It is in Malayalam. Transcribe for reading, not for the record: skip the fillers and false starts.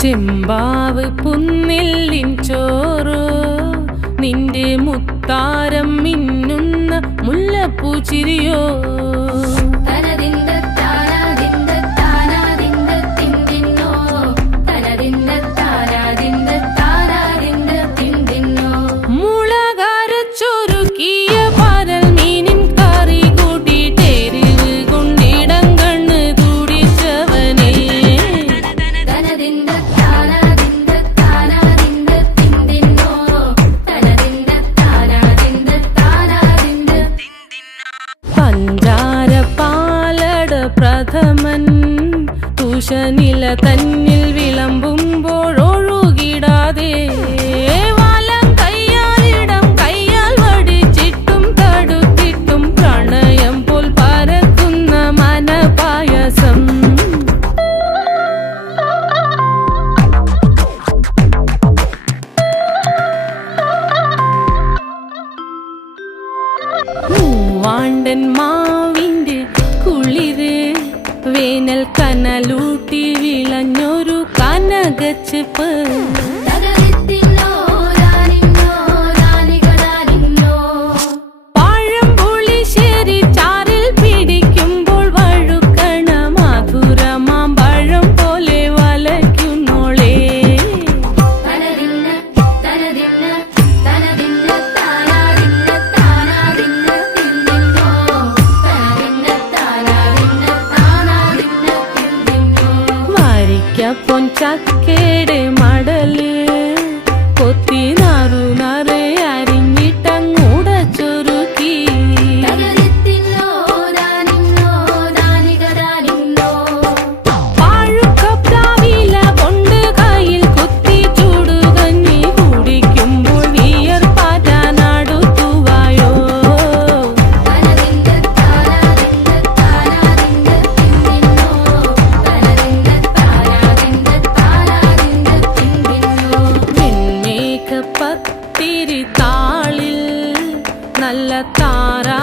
ചെമ്പാവ് പുന്നെല്ലിൻ ചോറോ നിന്റെ മുത്താരം മിന്നുന്ന മുല്ലപ്പൂ ചിരിയോ പ്രഥമൻ തുഷനില തന്നിൽ വിളമ്പുമ്പോഴൊഴുകിടാതെ വലം കയ്യാലിടം കയ്യാൽ വടിച്ചിട്ടും തടുത്തിട്ടും പ്രണയം പോൽ പരക്കുന്ന മനപായസം മൂവാണ്ടൻ മാവിന്റെ കുളിര് വേനൽ കനലൂട്ടി വിളഞ്ഞൊരു കനകച്ചെപ്പ് പഴംപുളിശ്ശേരി ചാറിൽ പിടിക്കുമ്പോൾ വഴുക്കണ മധുരമാം പഴം പോലെ വലയ്ക്കുന്നോളേ പൊൻചക്കയുടെ മടല് കൊത്തി നാറു നറെ അരിഞ്ഞിട്ടങ്ങൂട ചൊരുക്കി പാഴുക്കപ്ലാവില കൊണ്ട് കയ്യിൽ കുത്തി ചൂടുകഞ്ഞി കുടിക്കുമ്പോൾ വിയർപ്പാറ്റാനടുത്തുവായോ പത്തിരി താളിൽ നല്ല താരാ